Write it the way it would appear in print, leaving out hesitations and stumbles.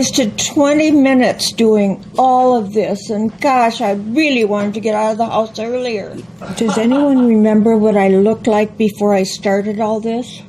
wasted 20 minutes doing all of this, and gosh, I really wanted to get out of the house earlier. Does anyone remember what I looked like before I started all this?